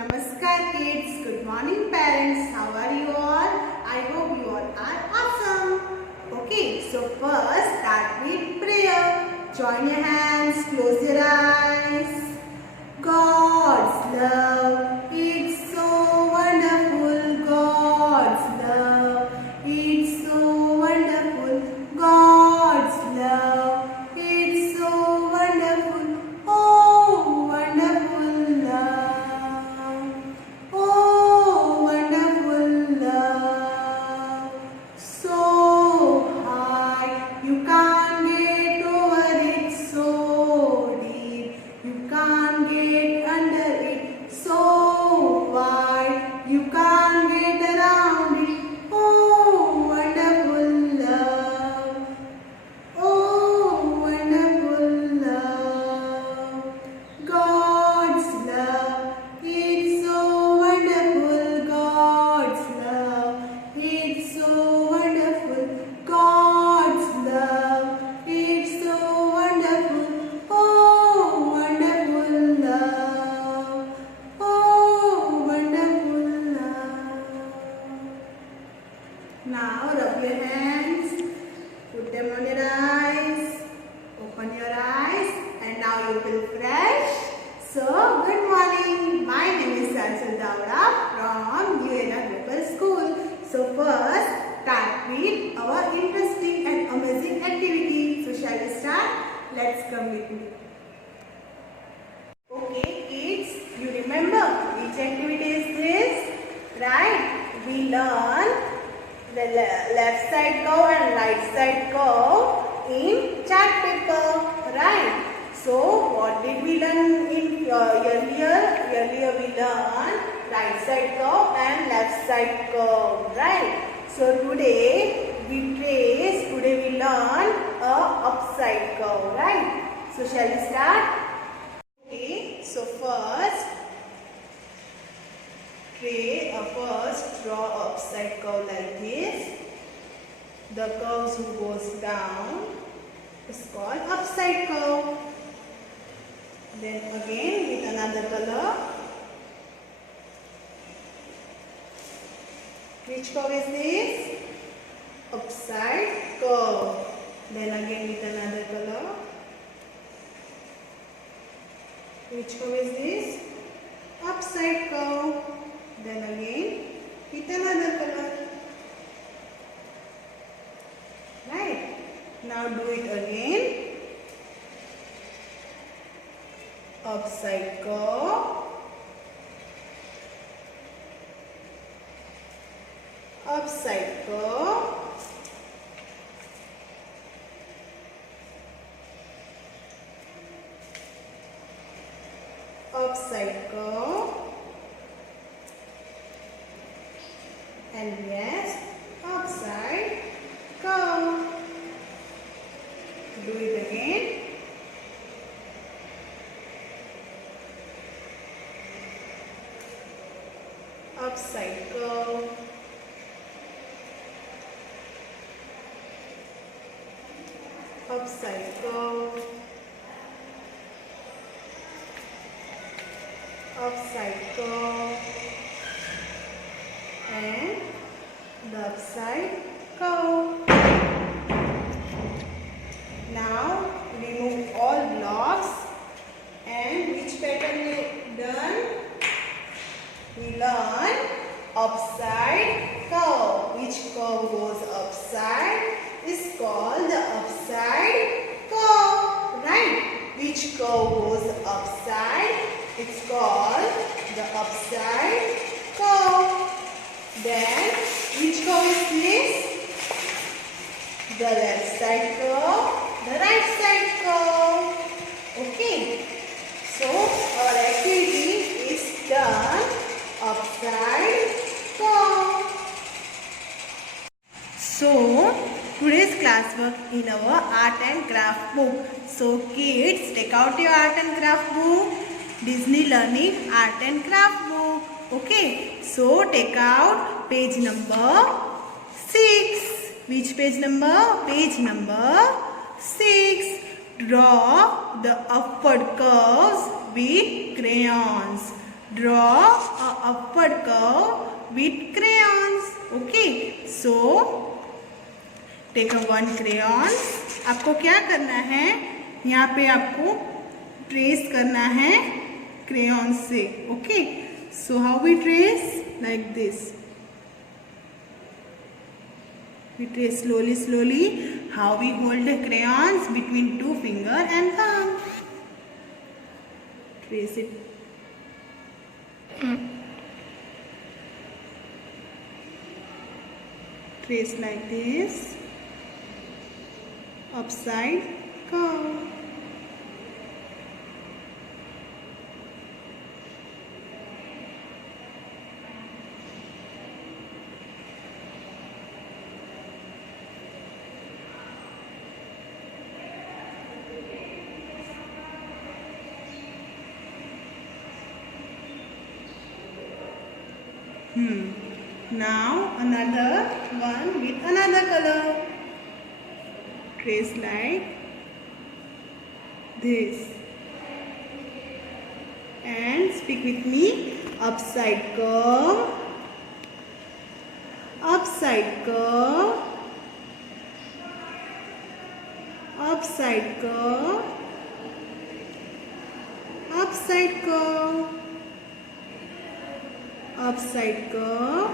Namaskar kids, good morning parents, how are you all? I hope you all are awesome. Okay, so first start with prayer. Join your hands, close your eyes. God's love, it's so wonderful. God's love, it's so wonderful. God's love, it's so wonderful. Oh, wonderful love. Oh, wonderful love. So high, you can't get over it. So deep, you can't get under it. So wide, you can't get around it. Oh, wonderful love. Oh, wonderful love. God's love, it's so wonderful. God's love, it's so wonderful. God's love, it's so wonderful. Oh, wonderful love. Oh, wonderful love. Now rub your hands, put them on your eyes, open your eyes, and now you feel fresh. So, good morning. My name is Sanchal Davda from UNR Global School. So, first, start with our interesting and amazing activity. So, shall we start? Let's come with me. Okay, kids, you remember which activity is this? Right? We learn the left side curve and right side curve in chart paper, right? So what did we learn in earlier? Earlier we learned right side curve and left side curve, right? So today we learn a upside curve, right? So shall we start? Okay, so first draw upside curve like this. The curve who goes down is called upside curve. Then again with another color. Which curve is this? Upside curve. Then again with another color. Which curve is this? Upside curve. Then again with another color. Right? Now do it again. Upside curve. Upside curve. Upside curve. And yes, upside curve. Do it again. Upside curve. Upside curve. Upside curve. And the upside curve. Now remove all blocks, and which pattern we done? We learn upside curve. Which curve goes upside is called the upside curve, right? Which curve goes upside? It's called the upside curve. Then, which curve is this? The left side curve, the right side curve. Okay. So, our activity is done upside curve. So, today's classwork in our art and craft book. So, kids, take out your art and craft book. Disney Learning Art and Craft book. Okay, so take out page number 6. Which page number? Page number 6. Draw the upward curves with crayons. draw a upward curve with crayons. Okay, so take a one crayon. आपको क्या करना है, यहाँ पे आपको trace करना है crayon से. Okay, so how we trace? Like this. We trace slowly, slowly. How we hold the crayons between two finger and thumb. Trace it. Trace like this. Upside curve. Now another one with another color. Trace like this. And speak with me. Upside curve. Upside curve. Upside curve. Upside curve. Upside curve.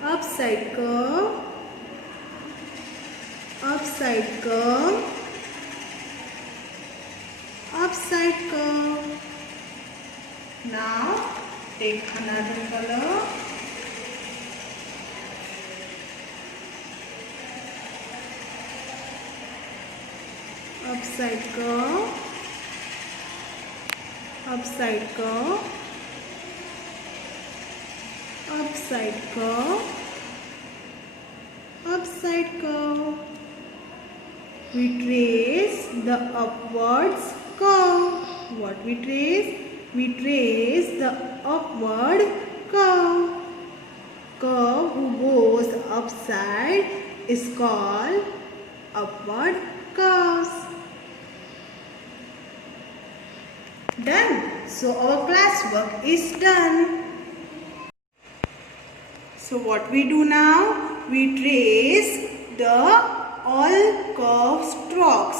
Upside curve. Upside curve. Upside curve. Now take another color. Upside curve. Upside curve. Upside curve. Upside curve. We trace the upwards curve. What we trace? We trace the upward curve. Curve who goes upside is called upward curves. Done. So our class work is done. So what we do now? We trace the all curve strokes.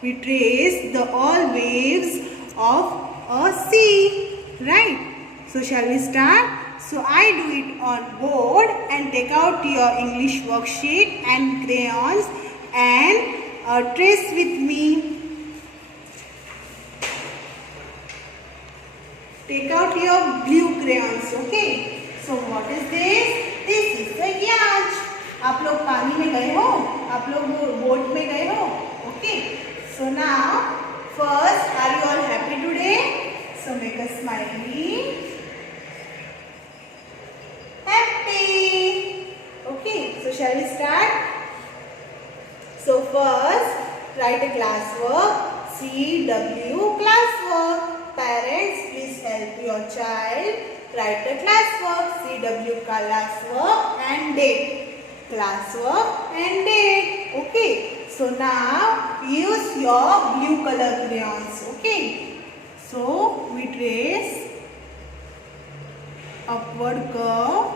We trace the all waves of a sea. Right? So shall we start? So I do it on board and take out your English worksheet and crayons and trace with me. Take out your blue crayons. Okay. So what is this? This is the yacht. आप लोग पानी में गए हो? आप लोग boat में गए हो? Okay. So now, first, are you all happy today? So make a smiley. Happy. Okay. So shall we start? So first, write a classwork. CW classwork. Parents, please help your child write the classwork. CW classwork and date. Classwork and date. Okay. So now use your blue color crayons. Okay. So we trace upward curve.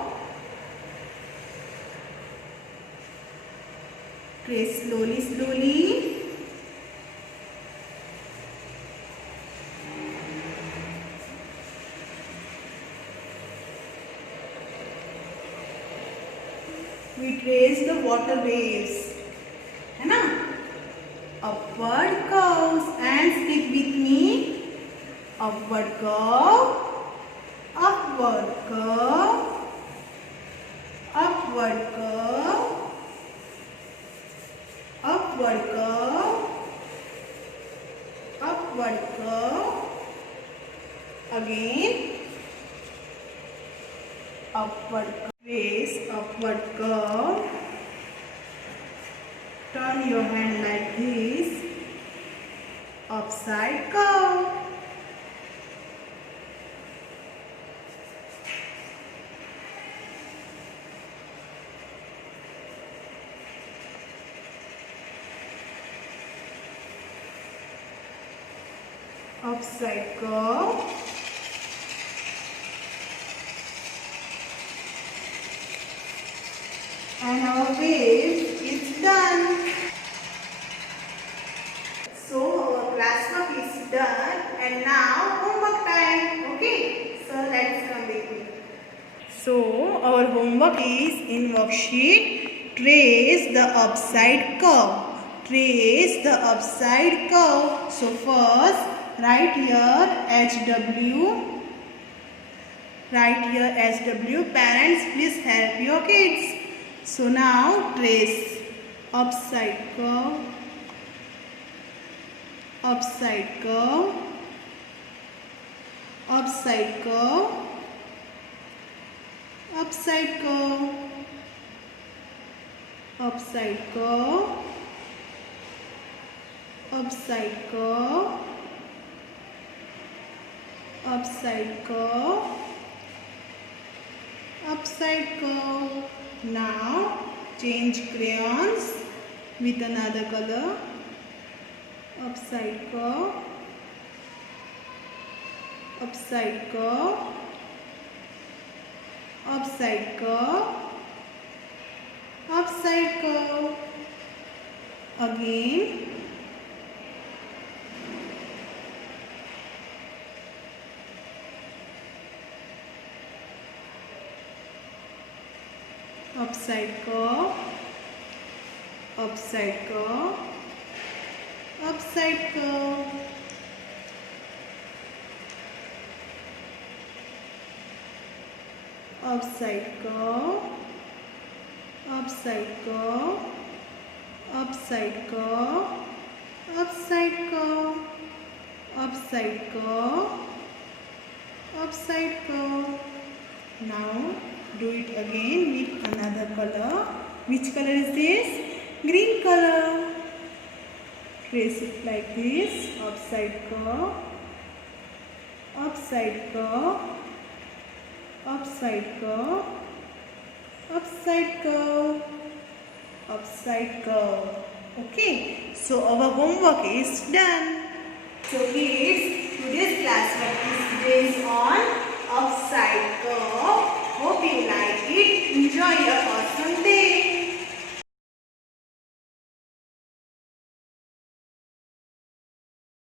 Trace slowly, slowly. We trace the water waves, है ना? Upward curves and stick with me. Upward curve, upward curve, upward curve, upward curve, upward curve. Again, upward curve. Trace upward curve. Turn your hand like this. Upside curve. upside curve, and our wave is done. So our classwork is done, and now homework time. Okay, so let's come with me. So our homework is in worksheet. Trace the upside curve. Trace the upside curve. So first write here HW. Write here HW. Parents, please help your kids. So now trace upside curve. Upside curve. Upside curve. Upside curve. Upside curve. Upside curve. Upside curve. Upside curve. Now change crayons with another color. Upside curve. Upside curve. Upside curve. Upside curve. Again. Upside curve. Upside curve. Upside curve. Upside curve. Upside curve. Upside curve. Upside curve. Upside curve. Upside curve. Now do it again with another color. Which color is this? Green color. Trace it like this. Upside curve. Upside curve. Upside curve. Upside curve. Upside curve. Okay. So our homework is done. So kids, today's class work is based on